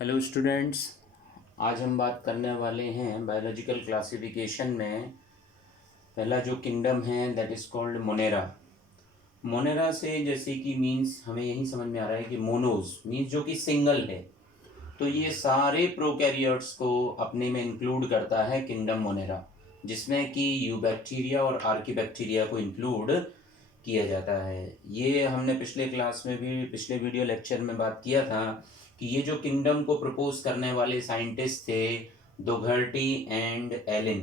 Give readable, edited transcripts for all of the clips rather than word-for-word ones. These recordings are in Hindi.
Hello students. आज हम बात करने वाले हैं बायोलॉजिकल क्लासिफिकेशन में पहला जो किंगडम है that is called Monera. Monera से जैसे कि मीन्स हमें यही समझ में आ रहा है कि मोनोज मीन्स जो कि सिंगल है, तो ये सारे प्रोकैरियोट्स को अपने में इंक्लूड करता है किंगडम मोनेरा, जिसमें कि यूबैक्टीरिया और आर्कीबैक्टीरिया को इंक्लूड किया जाता है। ये हमने पिछले क्लास में भी पिछले वीडियो लेक्चर में बात किया था कि ये जो किंगडम को प्रपोज करने वाले साइंटिस्ट थे दोघर्टी एंड एलिन।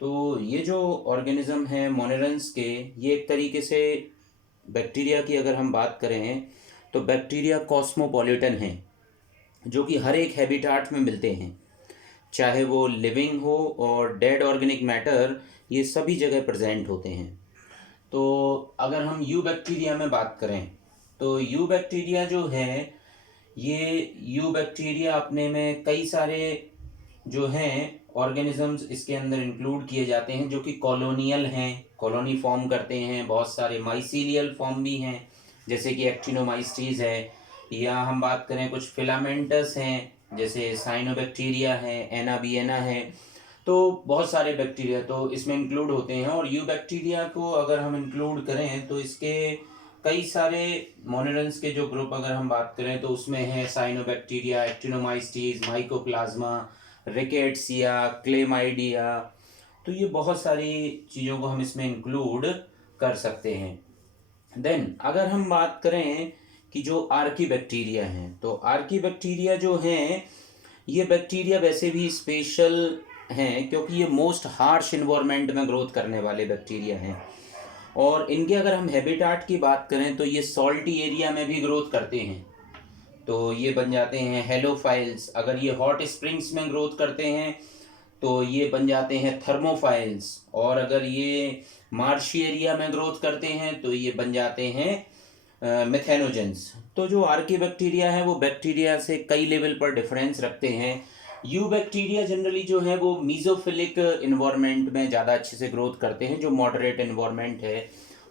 तो ये जो ऑर्गेनिज्म है मोनेरन्स के, ये एक तरीके से बैक्टीरिया की अगर हम बात करें तो बैक्टीरिया कॉस्मोपॉलिटन है, जो कि हर एक हैबिटाट में मिलते हैं, चाहे वो लिविंग हो और डेड ऑर्गेनिक मैटर, ये सभी जगह प्रेजेंट होते हैं। तो अगर हम यू बैक्टीरिया में बात करें तो यू बैक्टीरिया जो है, ये यू बैक्टीरिया अपने में कई सारे जो हैं ऑर्गेनिजम्स इसके अंदर इंक्लूड किए जाते हैं, जो कि कॉलोनियल हैं, कॉलोनी फॉर्म करते हैं। बहुत सारे माइसीलियल फॉर्म भी हैं, जैसे कि एक्टिनोमाइसीज है, या हम बात करें कुछ फिलामेंटस हैं जैसे साइनोबैक्टीरिया है, एनाबियना है। तो बहुत सारे बैक्टीरिया तो इसमें इंक्लूड होते हैं। और यू बैक्टीरिया को अगर हम इंक्लूड करें तो इसके कई सारे मोनेरन्स के जो ग्रुप अगर हम बात करें तो उसमें है साइनोबैक्टीरिया, एक्टिनोमाइसीज, माइकोप्लाज्मा, रिकेट्सिया, क्लेमाइडिया। तो ये बहुत सारी चीज़ों को हम इसमें इंक्लूड कर सकते हैं। देन अगर हम बात करें कि जो आर्की बैक्टीरिया हैं, तो आर्की बैक्टीरिया जो हैं, ये बैक्टीरिया वैसे भी स्पेशल हैं क्योंकि ये मोस्ट हार्श इन्वायरमेंट में ग्रोथ करने वाले बैक्टीरिया हैं। और इनके अगर हम हैबिटाट की बात करें तो ये सॉल्टी एरिया में भी ग्रोथ करते हैं, तो ये बन जाते हैं हेलोफाइल्स। अगर ये हॉट स्प्रिंग्स में ग्रोथ करते हैं तो ये बन जाते हैं थर्मोफाइल्स। और अगर ये मार्शी एरिया में ग्रोथ करते हैं तो ये बन जाते हैं मिथेनोजेंस। तो जो आर्की बैक्टीरिया है वो बैक्टीरिया से कई लेवल पर डिफरेंस रखते हैं। यू बैक्टीरिया जनरली जो है वो मीजोफिलिक इन्वायरमेंट में ज़्यादा अच्छे से ग्रोथ करते हैं, जो मॉडरेट इन्वायरमेंट है।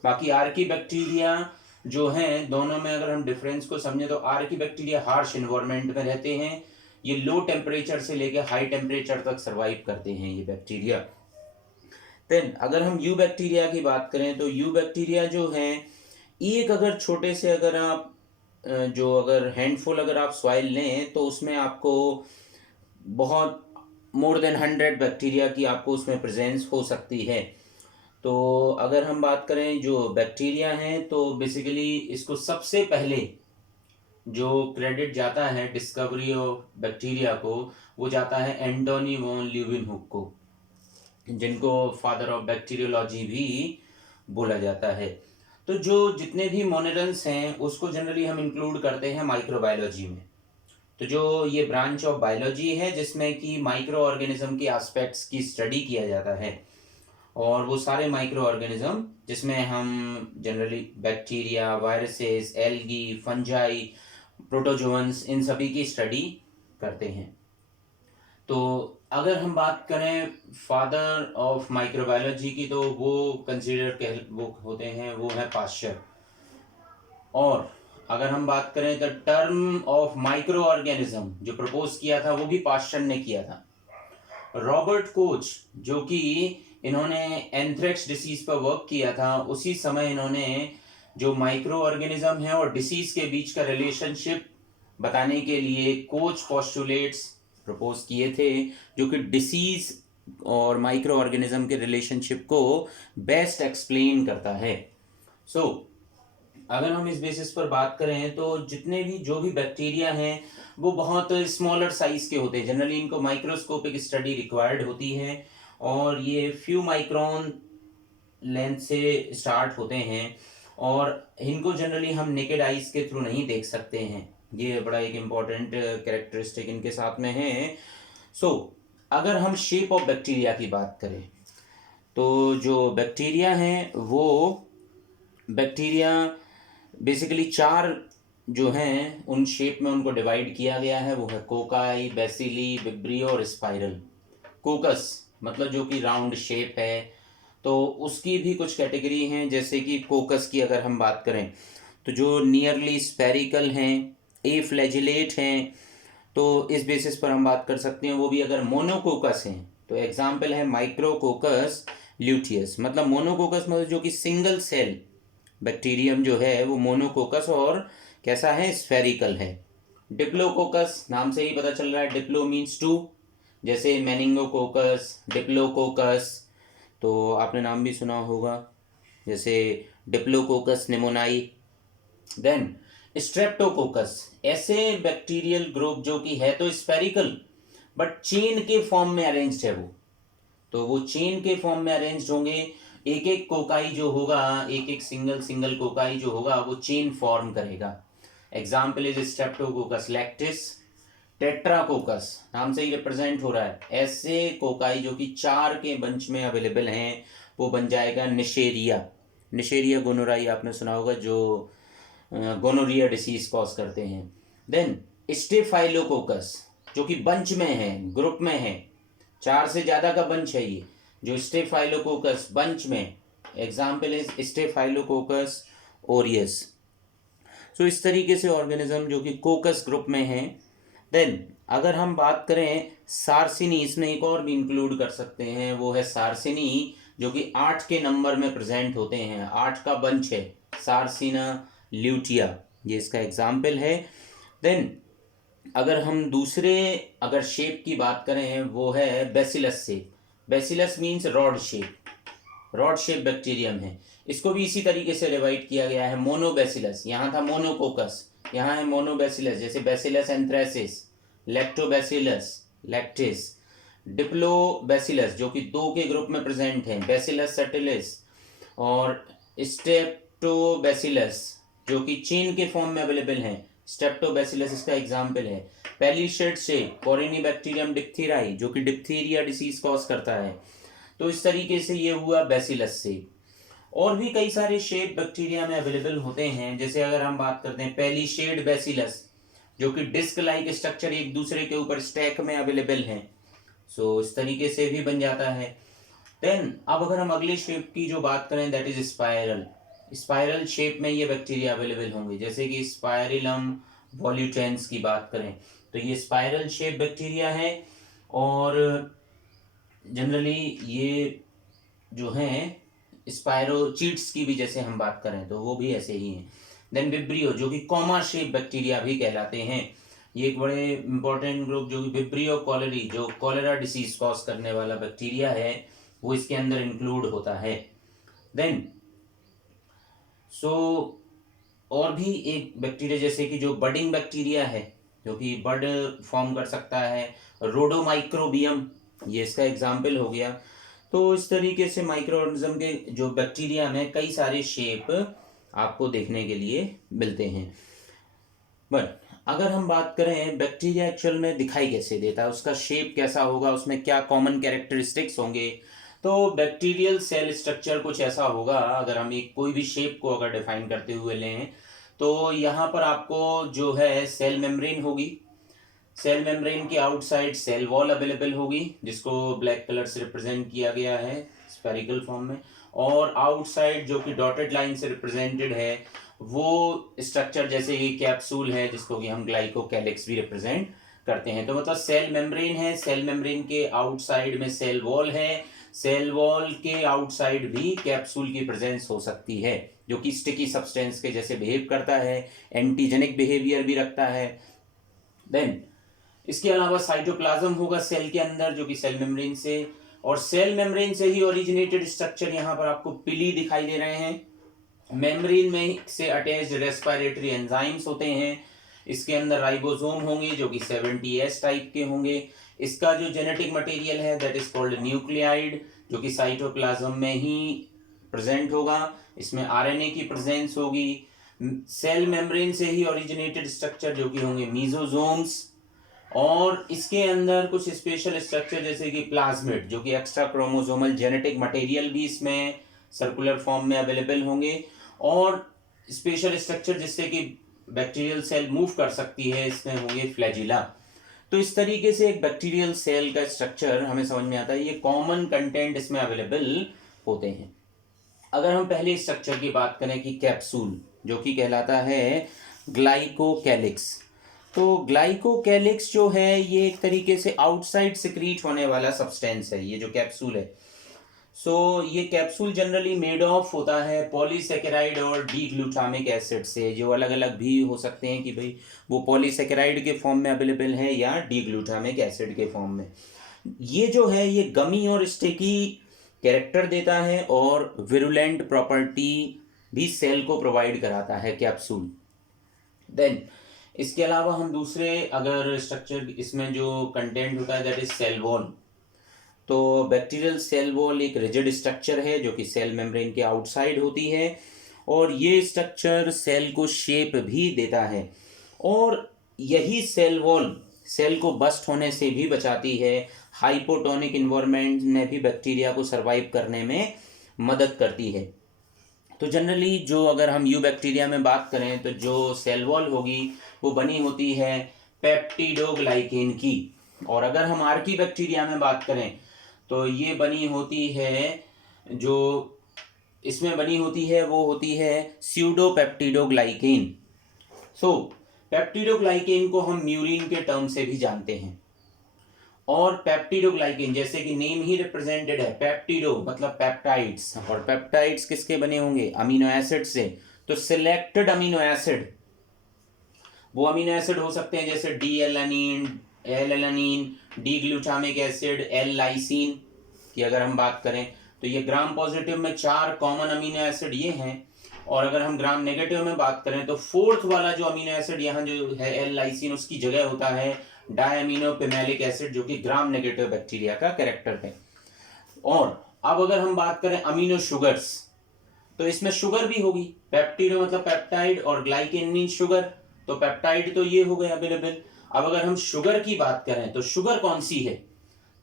बाकी आर्की बैक्टीरिया जो हैं, दोनों में अगर हम डिफरेंस को समझें तो आर्की बैक्टीरिया हार्श इन्वायरमेंट में रहते हैं। ये लो टेम्परेचर से लेकर हाई टेम्परेचर तक सर्वाइव करते हैं ये बैक्टीरिया। देन अगर हम यू बैक्टीरिया की बात करें तो यू बैक्टीरिया जो हैं, एक अगर छोटे से अगर आप जो अगर हैंडफुल अगर आप सॉइल लें तो उसमें आपको बहुत मोर देन 100 बैक्टीरिया की आपको उसमें प्रेजेंस हो सकती है। तो अगर हम बात करें जो बैक्टीरिया हैं, तो बेसिकली इसको सबसे पहले जो क्रेडिट जाता है डिस्कवरी ऑफ बैक्टीरिया को, वो जाता है एंटोनी वॉन ल्यूवेनहुक को, जिनको फादर ऑफ बैक्टीरियोलॉजी भी बोला जाता है। तो जो जितने भी मोनेरन्स हैं उसको जनरली हम इंक्लूड करते हैं माइक्रोबायोलॉजी में। तो जो ये ब्रांच ऑफ बायोलॉजी है जिसमें कि माइक्रो ऑर्गेनिज्म के एस्पेक्ट्स की स्टडी किया जाता है, और वो सारे माइक्रो ऑर्गेनिज्म जिसमें हम generally bacteria, viruses, algae, fungi, protozoans, इन सभी की स्टडी करते हैं। तो अगर हम बात करें फादर ऑफ माइक्रोबायोलॉजी की, तो वो कंसीडर वो होते हैं, वो है पाश्चर। और अगर हम बात करें the term of micro organism जो प्रपोज किया था वो भी पाश्चर ने किया था। रॉबर्ट कोच, जो कि इन्होंने एंथ्रेक्स डिसीज पर वर्क किया था, उसी समय इन्होंने जो माइक्रो ऑर्गेनिज्म है और डिसीज के बीच का रिलेशनशिप बताने के लिए कोच पोस्टुलेट्स प्रपोज किए थे, जो कि डिसीज और माइक्रो ऑर्गेनिज्म के रिलेशनशिप को बेस्ट एक्सप्लेन करता है। सो अगर हम इस बेसिस पर बात करें तो जितने भी जो भी बैक्टीरिया हैं वो बहुत स्मॉलर साइज के होते हैं। जनरली इनको माइक्रोस्कोपिक स्टडी रिक्वायर्ड होती है, और ये फ्यू माइक्रोन लेंथ से स्टार्ट होते हैं, और इनको जनरली हम नेकेड आइज के थ्रू नहीं देख सकते हैं। ये बड़ा एक इम्पॉर्टेंट कैरेक्टरिस्टिक इनके साथ में है। सो अगर हम शेप ऑफ बैक्टीरिया की बात करें तो जो बैक्टीरिया हैं वो बैक्टीरिया बेसिकली चार जो हैं उन शेप में उनको डिवाइड किया गया है। वो है कोकाई, बेसिली, विब्रियो और स्पाइरल। कोकस मतलब जो कि राउंड शेप है, तो उसकी भी कुछ कैटेगरी हैं। जैसे कि कोकस की अगर हम बात करें तो जो नियरली स्पेरिकल हैं, ए फ्लैजिलेट हैं, तो इस बेसिस पर हम बात कर सकते हैं। वो भी अगर मोनोकोकस हैं तो एग्जाम्पल है माइक्रोकोकस ल्यूटियस, मतलब मोनोकोकस मतलब जो कि सिंगल सेल बैक्टीरियम जो है वो मोनोकोकस और कैसा है, स्फेरिकल है। डिप्लोकोकस नाम से ही पता चल रहा है, डिप्लो मीन्स टू, जैसे मेनिंगोकोकस, डिप्लोकोकस, तो आपने नाम भी सुना होगा, जैसे डिप्लोकोकस निमोनाई। देन स्ट्रेप्टोकोकस, ऐसे बैक्टीरियल ग्रुप जो कि है तो स्फेरिकल बट चेन के फॉर्म में अरेंज्ड है वो, तो वो चेन के फॉर्म में अरेंज्ड होंगे। एक एक कोकाई जो होगा, एक एक सिंगल कोकाई जो होगा वो चेन फॉर्म करेगा। Example is Streptococcus lactis. Tetracoccus नाम से ही रिप्रेजेंट हो रहा है, ऐसे कोकाई जो कि 4 के बंच में अवेलेबल हैं, वो बन जाएगा निशेरिया। निशेरिया गोनोराई आपने सुना होगा, जो गोनोरिया डिसीज कॉज करते हैं। देन स्टेफाइलोकोकस जो कि बंच में है, ग्रुप में है, 4 से ज़्यादा का बंच है ये, जो स्टेफाइलोकोकस बंच में, एग्जाम्पल इज स्टेफाइलोकोकस ओरियस। सो इस तरीके से ऑर्गेनिज्म जो कि कोकस ग्रुप में है। देन अगर हम बात करें सार्सिनी, इसमें एक और भी इंक्लूड कर सकते हैं, वो है सार्सिनी, जो कि 8 के नंबर में प्रेजेंट होते हैं, 8 का बंच है, सार्सिना ल्यूटिया, ये इसका एग्जाम्पल है। देन अगर हम दूसरे अगर शेप की बात करें, वो है bacillus shape. Bacillus means rod shape, rod shape bacterium है। इसको भी इसी तरीके से डिवाइड किया गया है, मोनोबेसिलस, यहाँ था मोनोकोकस, यहाँ है मोनोबेसिलस, जैसे बेसिलस एंथ्रेसिस, लैक्टोबेसिलस लैक्टिस, डिप्लोबेसिलस जो कि 2 के ग्रुप में प्रेजेंट है, बेसिलस सटिलिस, और स्टेप्टोबेसिलस जो कि चेन के फॉर्म में अवेलेबल है, स्टेप्टोबेसिलस इसका एग्जाम्पल है। पेलिशेड शेप कोरिनीबैक्टीरियम डिप्थीराई जो कि डिप्थीरिया डिसीज कॉज करता है। तो इस तरीके से ये हुआ बेसिलस शेप। और भी कई सारे शेप बैक्टीरिया में अवेलेबल होते हैं, जैसे अगर हम बात करते हैं पेलिशेड बेसिलस जो कि डिस्क लाइक स्ट्रक्चर एक दूसरे के ऊपर स्टैक में अवेलेबल हैं, सो इस तरीके से भी बन जाता है। देन अब अगर हम अगले शेप की जो बात करें, that is spiral. Spiral shape में ये बैक्टीरिया अवेलेबल होंगे, जैसे कि स्पाइरिलम वॉल्यूटेंस की बात करें तो ये स्पाइरल शेप बैक्टीरिया है, और जनरली ये जो हैं स्पायरोचीट्स की भी जैसे हम बात करें तो वो भी ऐसे ही हैं। देन विब्रियो जो कि कॉमा शेप बैक्टीरिया भी कहलाते हैं, ये एक बड़े इंपॉर्टेंट ग्रुप जो कि विब्रियो कॉलेरी जो कॉलेरा डिसीज कॉज करने वाला बैक्टीरिया है वो इसके अंदर इंक्लूड होता है। देन और भी एक बैक्टीरिया जैसे कि जो बडिंग बैक्टीरिया है जो कि बड फॉर्म कर सकता है, रोडोमाइक्रोबियम, ये इसका एग्जाम्पल हो गया। तो इस तरीके से माइक्रो ऑर्गेनिज्म के जो बैक्टीरिया में कई सारे शेप आपको देखने के लिए मिलते हैं। बट अगर हम बात करें बैक्टीरिया एक्चुअल में दिखाई कैसे देता है, उसका शेप कैसा होगा, उसमें क्या कॉमन कैरेक्टरिस्टिक्स होंगे, तो बैक्टीरियल सेल स्ट्रक्चर कुछ ऐसा होगा। अगर हम एक कोई भी शेप को अगर डिफाइन करते हुए लें तो यहाँ पर आपको जो है सेल मेम्ब्रेन होगी, सेल मेम्ब्रेन की आउटसाइड सेल वॉल अवेलेबल होगी जिसको ब्लैक कलर से रिप्रेजेंट किया गया है स्फेरिकल फॉर्म में, और आउटसाइड जो कि डॉटेड लाइन से रिप्रेजेंटेड है वो स्ट्रक्चर जैसे कि कैप्सूल है जिसको कि हम ग्लाइकोकैलिक्स भी रिप्रेजेंट करते हैं। तो मतलब सेल मेम्ब्रेन है, सेल मेम्ब्रेन के आउटसाइड में सेल वॉल है, सेल वॉल के आउटसाइड भी कैप्सूल की प्रेजेंस हो सकती है जो कि स्टिकी सब्सटेंस के जैसे बिहेव करता है, एंटीजेनिक बिहेवियर भी रखता है। देन इसके अलावा साइटोप्लाज्म होगा सेल के अंदर जो कि सेल मेम्ब्रेन से, और सेल मेम्ब्रेन से ही ओरिजिनेटेड स्ट्रक्चर यहाँ पर आपको पिली दिखाई दे रहे हैं। मेम्ब्रेन में से अटैच्ड रेस्पिरेटरी एंजाइम्स होते हैं, इसके अंदर राइबोसोम होंगे जो कि 70S टाइप के होंगे। इसका जो जेनेटिक मटेरियल है दैट इज कॉल्ड न्यूक्लियाइड जो कि साइटोप्लाज्म में ही प्रेजेंट होगा, इसमें आरएनए की प्रेजेंस होगी। सेल मेम्ब्रेन से ही ओरिजिनेटेड स्ट्रक्चर जो कि होंगे मीजोसोम्स, और इसके अंदर कुछ स्पेशल स्ट्रक्चर जैसे कि प्लाज्मिड जो कि एक्स्ट्रा क्रोमोसोमल जेनेटिक मटेरियल भी इसमें सर्कुलर फॉर्म में अवेलेबल होंगे, और स्पेशल स्ट्रक्चर जिससे कि बैक्टीरियल सेल मूव कर सकती है इसमें होंगे फ्लैजिला। तो इस तरीके से एक बैक्टीरियल सेल का स्ट्रक्चर हमें समझ में आता है, ये कॉमन कंटेंट इसमें अवेलेबल होते हैं। अगर हम पहले स्ट्रक्चर की बात करें कि कैप्सूल जो कि कहलाता है ग्लाइकोकैलिक्स, तो ग्लाइकोकैलिक्स जो है ये एक तरीके से आउटसाइड सिक्रीट होने वाला सब्सटेंस है, ये जो कैप्सूल है। ये कैप्सूल जनरली मेड ऑफ होता है पॉलीसेकेराइड और डी ग्लूटामिक एसिड से, जो अलग अलग भी हो सकते हैं कि भाई वो पॉलीसेकेराइड के फॉर्म में अवेलेबल है या डी ग्लूटामिक एसिड के फॉर्म में। ये जो है ये गमी और स्टिकी कैरेक्टर देता है और विरुलेंट प्रॉपर्टी भी सेल को प्रोवाइड कराता है कैप्सूल। देन इसके अलावा हम दूसरे अगर स्ट्रक्चर इसमें जो कंटेंट होता है दैट इज सेल वॉल। तो बैक्टीरियल सेल वॉल एक रिजिड स्ट्रक्चर है जो कि सेल मेम्ब्रेन के आउटसाइड होती है और ये स्ट्रक्चर सेल को शेप भी देता है और यही सेल वॉल सेल को बस्ट होने से भी बचाती है। हाइपोटोनिक इन्वायरमेंट में भी बैक्टीरिया को सरवाइव करने में मदद करती है। तो जनरली जो अगर हम यू बैक्टीरिया में बात करें तो जो सेल वॉल होगी वो बनी होती है पेप्टिडोग्लाइकेन की, और अगर हम आर्की बैक्टीरिया में बात करें तो ये बनी होती है, जो इसमें बनी होती है वो होती है स्यूडोपेप्टिडोग्लाइकेन। पेप्टिडोग्लाइकेन को हम म्यूरिन के टर्म से भी जानते हैं। और पेप्टिडोग्लाइकेन जैसे कि नेम ही रिप्रेजेंटेड है, पेप्टिडो मतलब पेप्टाइड्स, और पेप्टाइड्स किसके बने होंगे? अमीनो एसिड से। तो सिलेक्टेड अमीनो एसिड, वो अमीनो एसिड हो सकते हैं जैसे D alanine, L alanine, D glutamic acid, L lysine की अगर हम बात करें तो ये ग्राम पॉजिटिव में 4 कॉमन अमीनो एसिड ये हैं। और अगर हम ग्राम नेगेटिव में बात करें तो फोर्थ वाला जो अमीनो एसिड यहाँ जो है एल लाइसिन, उसकी जगह होता है डायमीनो पिमेलिक एसिड, जो कि ग्राम नेगेटिव बैक्टीरिया का कैरेक्टर है। और अब अगर हम बात करें अमीनो शुगर्स, तो इसमें शुगर भी होगी। पेप्टिडो मतलब पेप्टाइड और ग्लाइकेन मीन शुगर, तो पेप्टाइड तो ये हो गए अवेलेबल। अब अगर हम शुगर की बात करें तो शुगर कौन सी है?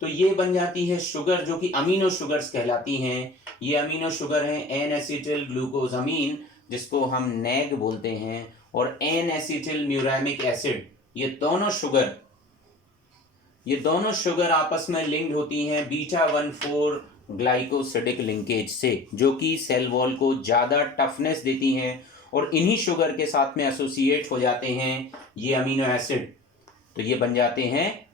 तो ये बन जाती है शुगर जो कि अमीनो शुगर्स कहलाती हैं। ये अमीनो शुगर हैं एन एसिटिल ग्लूकोजामीन, जिसको हम नैग बोलते हैं, और एन एसिटिल म्यूरामिक एसिड। ये दोनों शुगर आपस में लिंक्ड होती हैं बीटा 1,4 ग्लाइकोसिडिक लिंकेज से, जो कि सेल वॉल को ज़्यादा टफनेस देती हैं, और इन्हीं शुगर के साथ में एसोसिएट हो जाते हैं ये अमीनो एसिड। तो ये बन जाते हैं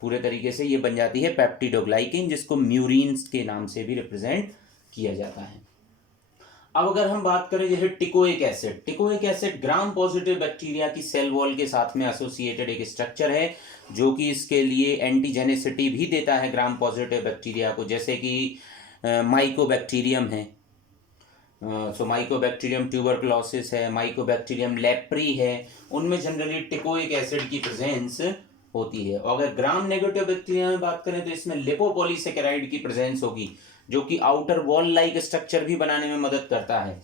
पूरे तरीके से ये बन जाती है पेप्टिडोग्लाइकेन, जिसको म्यूरिन्स के नाम से भी रिप्रेजेंट किया जाता है। अब अगर हम बात करें जैसे teichoic acid gram positive bacteria की सेल वॉल के साथ में एसोसिएटेड एक स्ट्रक्चर है, जो कि इसके लिए एंटीजेनेसिटी भी देता है ग्राम पॉजिटिव बैक्टीरिया को, जैसे कि माइकोबैक्टीरियम है। माइकोबैक्टीरियम ट्यूबरक्लोसिस है, माइकोबैक्टीरियम लेप्री है, उनमें जनरली टिकोइक एसिड की प्रेजेंस होती है। और अगर ग्राम नेगेटिव बैक्टीरिया में बात करें तो इसमें लिपोपॉलीसेकेराइड की प्रेजेंस होगी, जो कि आउटर वॉल लाइक स्ट्रक्चर भी बनाने में मदद करता है।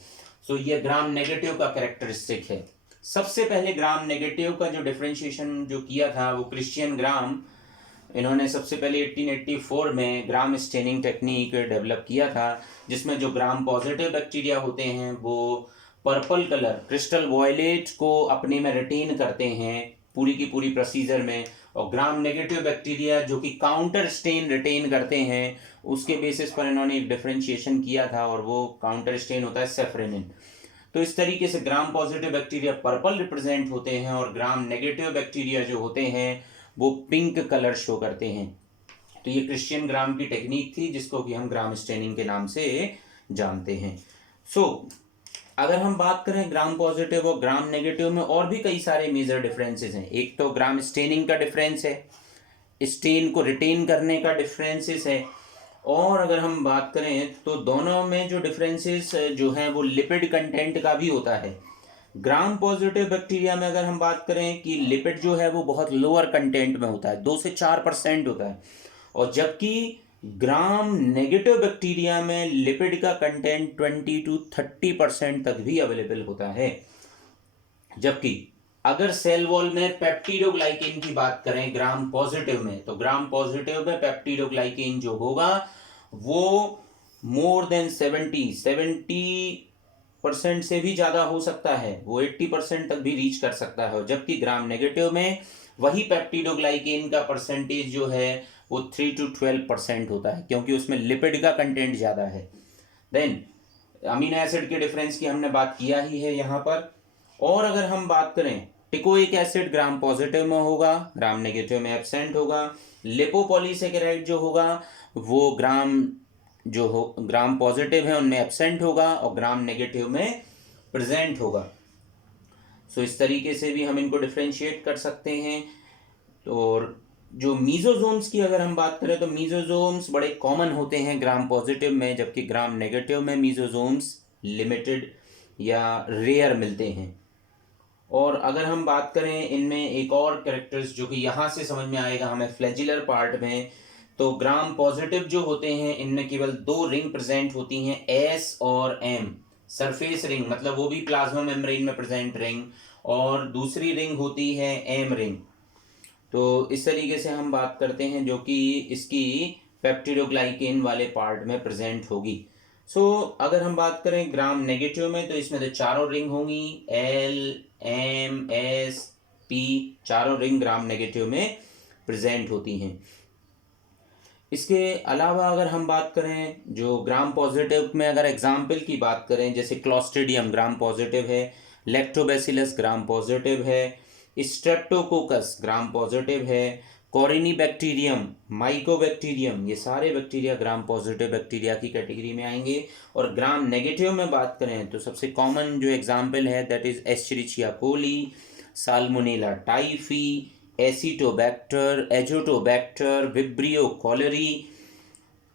ये ग्राम नेगेटिव का कैरेक्टरिस्टिक है। सबसे पहले ग्राम नेगेटिव का जो डिफरेंशिएशन जो किया था वो क्रिश्चियन ग्राम, इन्होंने सबसे पहले 1884 में ग्राम स्टेनिंग टेक्निक डेवलप किया था, जिसमें जो ग्राम पॉजिटिव बैक्टीरिया होते हैं वो पर्पल कलर क्रिस्टल वॉयलेट को अपने में रिटेन करते हैं पूरी की पूरी प्रोसीजर में, और ग्राम नेगेटिव बैक्टीरिया जो कि काउंटर स्टेन रिटेन करते हैं, उसके बेसिस पर इन्होंने एक डिफरेंशिएशन किया था, और वो काउंटर स्टेन होता है सेफ्रेनिन। तो इस तरीके से gram positive bacteria purple represent होते हैं और ग्राम नेगेटिव बैक्टीरिया जो होते हैं वो पिंक कलर शो करते हैं। तो ये क्रिश्चियन ग्राम की टेक्निक थी, जिसको कि हम ग्राम स्टेनिंग के नाम से जानते हैं। अगर हम बात करें ग्राम पॉजिटिव और ग्राम नेगेटिव में और भी कई सारे मेजर डिफरेंसेस हैं। एक तो ग्राम स्टेनिंग का डिफरेंस है, स्टेन को रिटेन करने का डिफरेंसेस है, और अगर हम बात करें तो दोनों में जो डिफरेंसेस जो हैं वो लिपिड कंटेंट का भी होता है। ग्राम पॉजिटिव बैक्टीरिया में अगर हम बात करें कि लिपिड जो है वो बहुत लोअर कंटेंट में होता है, 2 से 4% होता है, और जबकि ग्राम नेगेटिव बैक्टीरिया में लिपिड का कंटेंट 20 to 30% तक भी अवेलेबल होता है। जबकि अगर सेल वॉल में पेप्टिडोग्लाइकेन की बात करें ग्राम पॉजिटिव में, तो ग्राम पॉजिटिव में पेप्टिडोग्लाइकेन जो होगा वो मोर देन 70% से भी ज़्यादा हो सकता है, वो 80% तक भी रीच कर सकता है। जबकि ग्राम नेगेटिव में वही पेप्टिडोग्लाइकेन का परसेंटेज जो है वो 3 to 12% होता है, क्योंकि उसमें लिपिड का कंटेंट ज़्यादा है। देन अमीनो एसिड के डिफरेंस की हमने बात किया ही है यहाँ पर। और अगर हम बात करें टिकोइक एसिड ग्राम पॉजिटिव में होगा, ग्राम नेगेटिव में एब्सेंट होगा। लिपोपॉलीसेकेराइड जो होगा वो ग्राम पॉजिटिव है उनमें एब्सेंट होगा और ग्राम नेगेटिव में प्रेजेंट होगा। सो इस तरीके से भी हम इनको डिफ्रेंशिएट कर सकते हैं। और जो मीजोजोम्स की अगर हम बात करें तो मीजोजोम्स बड़े कॉमन होते हैं ग्राम पॉजिटिव में, जबकि ग्राम नेगेटिव में मीजोजोम्स लिमिटेड या रेयर मिलते हैं। और अगर हम बात करें इनमें एक और कैरेक्टर्स जो कि यहाँ से समझ में आएगा हमें फ्लैजिलर पार्ट में, तो ग्राम पॉजिटिव जो होते हैं इनमें केवल 2 रिंग प्रेजेंट होती हैं, एस और एम। सरफेस रिंग मतलब वो भी प्लाज्मा मेम्ब्रेन में प्रेजेंट रिंग, और दूसरी रिंग होती है एम रिंग। तो इस तरीके से हम बात करते हैं जो कि इसकी पेप्टिडोग्लाइकेन वाले पार्ट में प्रेजेंट होगी। अगर हम बात करें ग्राम नेगेटिव में तो इसमें तो चारों रिंग होंगी, एल एम एस पी, चारों रिंग ग्राम नेगेटिव में प्रेजेंट होती हैं। इसके अलावा अगर हम बात करें जो ग्राम पॉजिटिव में अगर एग्जाम्पल की बात करें, जैसे क्लॉस्ट्रिडियम ग्राम पॉजिटिव है, लैक्टोबैसिलस ग्राम पॉजिटिव है, स्ट्रेप्टोकोकस ग्राम पॉजिटिव है, कोरिनीबैक्टीरियम, माइकोबैक्टीरियम, ये सारे बैक्टीरिया ग्राम पॉजिटिव बैक्टीरिया की कैटेगरी में आएंगे। और ग्राम नेगेटिव में बात करें तो सबसे कॉमन जो एग्जाम्पल है that is Escherichia coli, salmonella typhi, Acetobacter, Azotobacter, vibrio cholerae,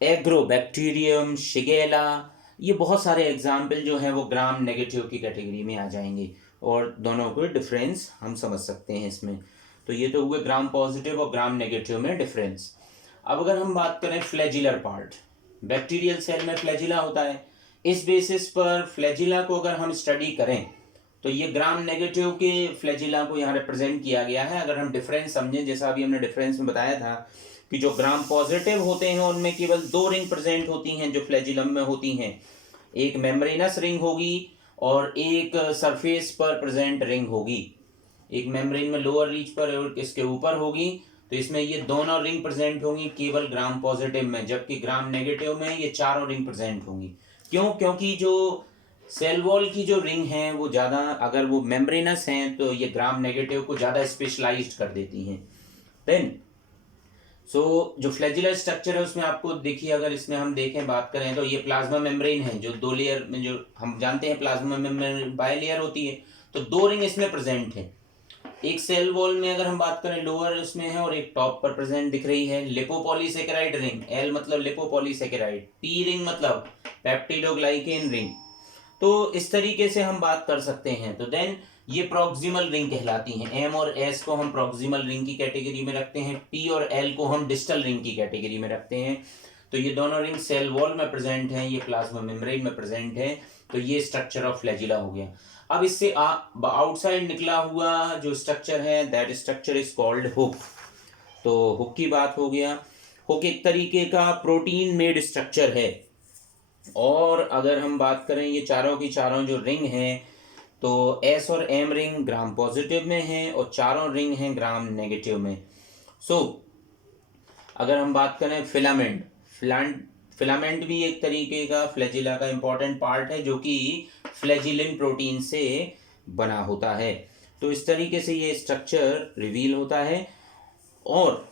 agrobacterium, Shigella, ये बहुत सारे एग्जाम्पल जो हैं वो ग्राम नेगेटिव की कैटेगरी में आ जाएंगे। और दोनों को डिफरेंस हम समझ सकते हैं इसमें। तो ये तो हुए ग्राम पॉजिटिव और ग्राम नेगेटिव में डिफरेंस। अब अगर हम बात करें फ्लैजिलर पार्ट, बैक्टीरियल सेल में फ्लैजिला होता है। इस बेसिस पर फ्लैजिला को अगर हम स्टडी करें तो ये ग्राम नेगेटिव के फ्लैजिला को यहाँ रिप्रेजेंट किया गया है। अगर हम डिफरेंस समझें, जैसा अभी हमने डिफरेंस में बताया था कि जो ग्राम पॉजिटिव होते हैं उनमें केवल 2 रिंग प्रेजेंट होती हैं जो फ्लैजिलम में होती हैं, एक मेम्ब्रेनस रिंग होगी और एक सरफेस पर प्रेजेंट रिंग होगी। एक मेम्ब्रेन में लोअर रीच पर और इसके ऊपर होगी। तो इसमें ये दोनों रिंग प्रेजेंट होंगी केवल ग्राम पॉजिटिव में, जबकि ग्राम नेगेटिव में ये चारों रिंग प्रेजेंट होंगी। क्यों? क्योंकि जो सेल वॉल की जो रिंग हैं वो ज़्यादा, अगर वो मेम्ब्रेनस हैं तो ये ग्राम नेगेटिव को ज़्यादा स्पेशलाइज्ड कर देती हैं। देन जो फ्लैजिलर स्ट्रक्चर है उसमें आपको देखिए, अगर इसमें हम देखें बात करें तो ये प्लाज्मा मेम्ब्रेन है जो 2 लेयर में, जो हम जानते हैं प्लाज्मा मेम्ब्रेन बाय लेयर होती है, तो 2 रिंग इसमें प्रेजेंट है। एक सेल वॉल में अगर हम बात करें लोअर उसमें है और एक टॉप पर प्रेजेंट दिख रही है लिपोपॉलीसेकेराइड रिंग, एल मतलब लिपोपॉलीसेकेराइड, पी रिंग मतलब पेप्टिडोग्लाइकेन रिंग। तो इस तरीके से हम बात कर सकते हैं। तो देन ये प्रॉक्सिमल रिंग कहलाती हैं। एम और एस को हम प्रॉक्सिमल रिंग की कैटेगरी में रखते हैं, पी और एल को हम डिस्टल रिंग की कैटेगरी में रखते हैं। तो ये दोनों रिंग सेल वॉल में प्रेजेंट हैं, ये प्लाज्मा मेम्ब्रेन में प्रेजेंट है। तो ये स्ट्रक्चर ऑफ फ्लैजिला हो गया। अब इससे आउटसाइड निकला हुआ जो स्ट्रक्चर है that structure is called hook. तो हुक की बात हो गया। हुक एक तरीके का प्रोटीन मेड स्ट्रक्चर है। और अगर हम बात करें ये चारों की चारों जो रिंग हैं तो एस और एम रिंग ग्राम पॉजिटिव में हैं और चारों रिंग हैं ग्राम नेगेटिव में। अगर हम बात करें फिलामेंट भी एक तरीके का फ्लैजिला का इंपॉर्टेंट पार्ट है जो कि फ्लैजिलिन प्रोटीन से बना होता है। तो इस तरीके से ये स्ट्रक्चर रिवील होता है। और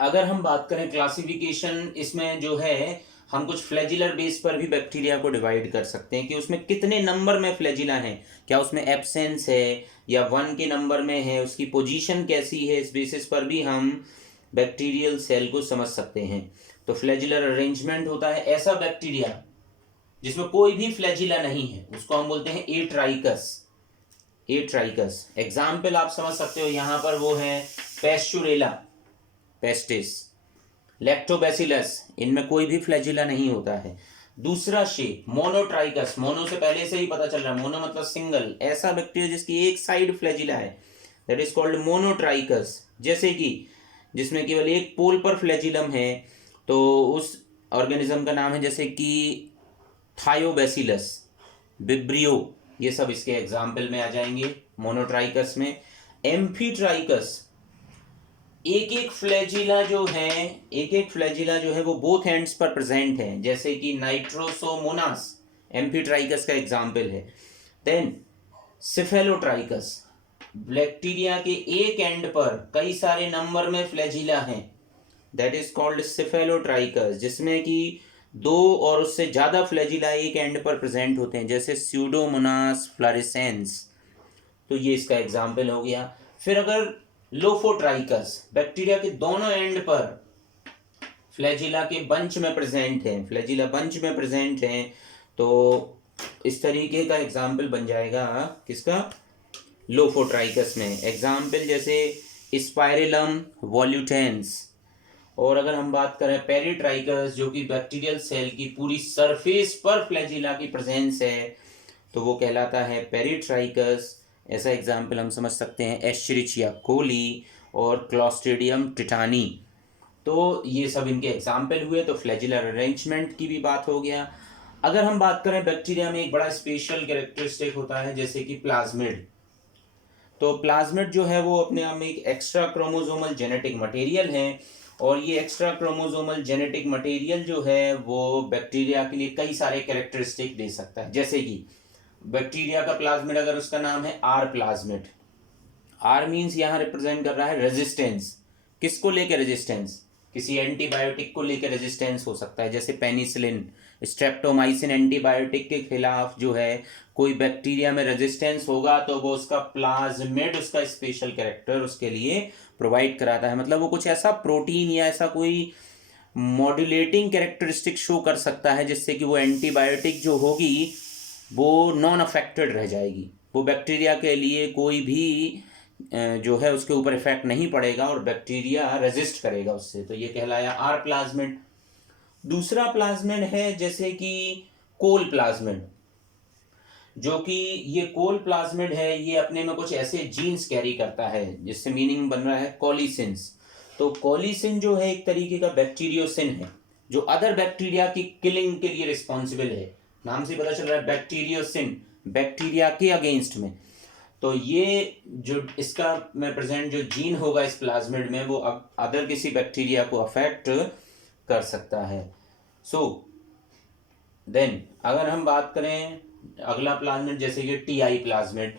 अगर हम बात करें क्लासिफिकेशन, इसमें जो है हम कुछ फ्लैजिलर बेस पर भी बैक्टीरिया को डिवाइड कर सकते हैं कि उसमें कितने नंबर में फ्लैजिला हैं, क्या उसमें एब्सेंस है या 1 के नंबर में है, उसकी पोजीशन कैसी है, इस बेसिस पर भी हम बैक्टीरियल सेल को समझ सकते हैं। तो फ्लैजिलर अरेंजमेंट होता है ऐसा बैक्टीरिया जिसमें कोई भी फ्लैजिला नहीं है, उसको हम बोलते हैं एट्राइकस। एग्जाम्पल आप समझ सकते हो यहाँ पर वो है पेस्चुरेला, पेस्टिस, लैक्टोबैसिलस, इनमें कोई भी फ्लैजिला नहीं होता है। दूसरा शेप मोनोट्राइकस, मोनो से पहले से ही पता चल रहा है, मोनो मतलब सिंगल, ऐसा बैक्टीरिया जिसकी एक साइड फ्लैजिला है दैट इज कॉल्ड मोनोट्राइकस। जैसे कि जिसमें केवल एक पोल पर फ्लैजिलम है तो उस ऑर्गेनिज्म का नाम है जैसे कि थायोबैसिलस, विब्रियो, ये सब इसके एग्जाम्पल में आ जाएंगे मोनोट्राइकस में। एम्फीट्राइकस, एक एक फ्लैजिला जो है वो बोथ एंड्स पर प्रेजेंट है, जैसे कि नाइट्रोसोमोनास एम्फीट्राइकस का एग्जाम्पल है। देन सिफेलोट्राइकस, बैक्टीरिया के एक एंड पर कई सारे नंबर में फ्लैजिला हैं, दैट इज कॉल्ड सिफेलोट्राइकस, जिसमें कि दो और उससे ज़्यादा फ्लैजिला एक एंड पर प्रेजेंट होते हैं, जैसे स्यूडोमोनास फ्लोरेसेंस। तो ये इसका एग्जाम्पल हो गया। फिर अगर लोफोट्राइकस बैक्टीरिया के दोनों एंड पर फ्लैजिला के बंच में प्रेजेंट हैं, फ्लैजिला बंच में प्रेजेंट हैं, तो इस तरीके का एग्जाम्पल बन जाएगा किसका, लोफोट्राइकस में। एग्जाम्पल जैसे स्पाइरेलम वॉल्यूटेंस। और अगर हम बात करें पेरिट्राइकस, जो कि बैक्टीरियल सेल की पूरी सरफेस पर फ्लैजिला की प्रेजेंस है, तो वो कहलाता है पेरिट्राइकस। ऐसा एग्जाम्पल हम समझ सकते हैं एस्चरिचिया कोली और क्लॉस्ट्रिडियम टिटानी। तो ये सब इनके एग्जाम्पल हुए। तो फ्लैजिलर अरेंजमेंट की भी बात हो गया। अगर हम बात करें बैक्टीरिया में एक बड़ा स्पेशल कैरेक्टरिस्टिक होता है, जैसे कि प्लाज्मिड। तो प्लाज्मिड जो है वो अपने आप में एक एक्स्ट्रा क्रोमोसोमल जेनेटिक मटेरियल है, और ये एक्स्ट्रा क्रोमोसोमल जेनेटिक मटेरियल जो है वो बैक्टीरिया के लिए कई सारे कैरेक्टरिस्टिक दे सकता है। जैसे कि बैक्टीरिया का प्लाज्मिड, अगर उसका नाम है आर प्लाज्मिड, आर मीन्स यहाँ रिप्रेजेंट कर रहा है रेजिस्टेंस। किसको लेकर रेजिस्टेंस, किसी एंटीबायोटिक को लेकर रेजिस्टेंस हो सकता है, जैसे पेनिसिलिन, स्ट्रेप्टोमाइसिन एंटीबायोटिक के खिलाफ जो है कोई बैक्टीरिया में रेजिस्टेंस होगा, तो वो उसका प्लाज्मिड उसका स्पेशल कैरेक्टर उसके लिए प्रोवाइड कराता है। मतलब वो कुछ ऐसा प्रोटीन या ऐसा कोई मॉड्यूलेटिंग कैरेक्टरिस्टिक शो कर सकता है, जिससे कि वो एंटीबायोटिक जो होगी वो नॉन अफेक्टेड रह जाएगी, वो बैक्टीरिया के लिए कोई भी जो है उसके ऊपर इफेक्ट नहीं पड़ेगा और बैक्टीरिया रेजिस्ट करेगा उससे। तो ये कहलाया आर प्लाज्मिड। दूसरा प्लाज्मिड है जैसे कि कोल प्लाज्मिड, जो कि ये कोल प्लाज्मिड है, ये अपने में कुछ ऐसे जीन्स कैरी करता है जिससे मीनिंग बन रहा है कॉलिसिन्स। तो कॉलिसिन जो है एक तरीके का बैक्टीरियोसिन है, जो अदर बैक्टीरिया की किलिंग के लिए रिस्पॉन्सिबल है। नाम से पता चल रहा है बैक्टीरियोसिन, बैक्टीरिया के अगेंस्ट में। तो ये जो इसका में प्रेजेंट जो जीन होगा इस प्लाज्मिड में, वो अदर किसी बैक्टीरिया को अफेक्ट कर सकता है। सो देन अगर हम बात करें अगला प्लाज्मिड, जैसे कि टीआई प्लाज्मिड।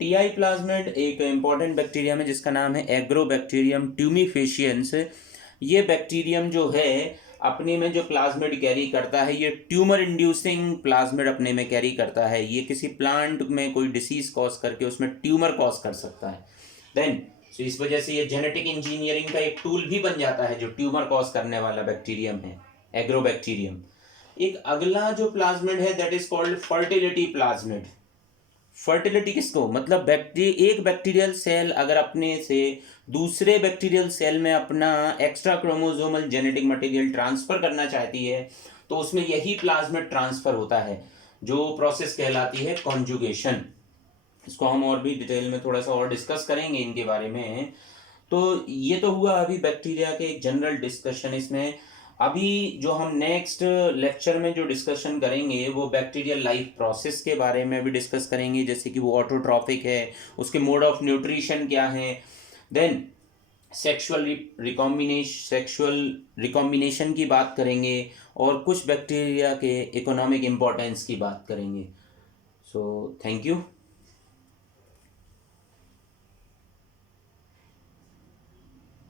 टीआई प्लाज्मिड एक इम्पॉर्टेंट बैक्टीरियम है जिसका नाम है एग्रोबैक्टीरियम ट्यूमीफेशियंस। ये बैक्टीरियम जो है अपने में जो प्लाज्मिड कैरी करता है, ये ट्यूमर इंड्यूसिंग प्लाज्मिड अपने में कैरी करता है। ये किसी प्लांट में कोई डिसीज कॉज करके उसमें ट्यूमर कॉज कर सकता है। देन तो इस वजह से ये जेनेटिक इंजीनियरिंग का एक टूल भी बन जाता है, जो ट्यूमर कॉज करने वाला बैक्टीरियम है, एग्रोबैक्टीरियम। एक अगला जो प्लाज्मिड है that is called fertility plasmid. Fertility किसको, मतलब एक बैक्टीरियल सेल अगर अपने से दूसरे बैक्टीरियल सेल में अपना extra chromosomal genetic material transfer करना चाहती है, तो उसमें यही प्लाज्मिड ट्रांसफर होता है, जो प्रोसेस कहलाती है कॉन्जुगेशन। इसको हम और भी डिटेल में थोड़ा सा और डिस्कस करेंगे इनके बारे में। तो ये तो हुआ अभी बैक्टीरिया के एक जनरल डिस्कशन। इसमें अभी जो हम नेक्स्ट लेक्चर में जो डिस्कशन करेंगे वो बैक्टीरियल लाइफ प्रोसेस के बारे में भी डिस्कस करेंगे, जैसे कि वो ऑटोट्रॉफिक है, उसके मोड ऑफ न्यूट्रिशन क्या है, देन सेक्सुअल रिकॉम्बिनेशन की बात करेंगे, और कुछ बैक्टीरिया के इकोनॉमिक इम्पोर्टेंस की बात करेंगे। So thank you.